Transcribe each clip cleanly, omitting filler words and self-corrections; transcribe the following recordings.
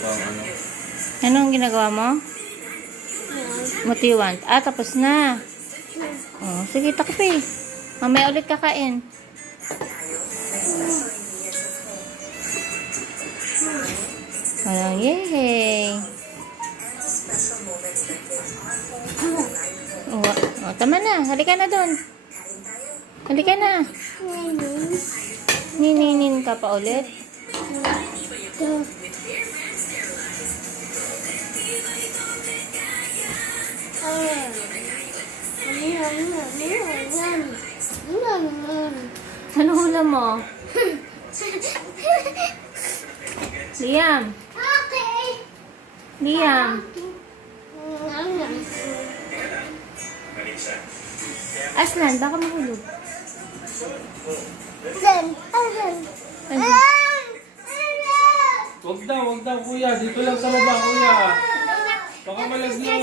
Ano? Anong ginagawa mo? What do you want? Ah, tapos na. Oh, sige, takpi. Mamaya ulit kakain. Parang, yehey. Oh, tama na. Halika na doon. Halika na. Nininin ka pa ulit. Ano hula mo? Liam. Liam. Aslan, baka mahulog. Wag daw, kuya. Dito lang sa baba, kuya. Baka malaglag.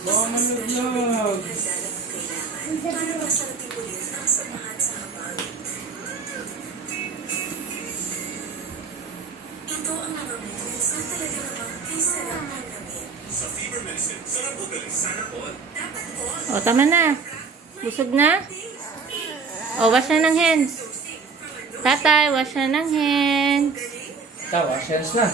Baka malaglag. Ito ang mga moments na talaga naman ay sarap ng lamin. Sa Fever Medicine, sarap o galing sana all. Dapat all. O, tama na. Busog na? O, wash na ng hands. Tatay, wash na ng hands. Wash hands na.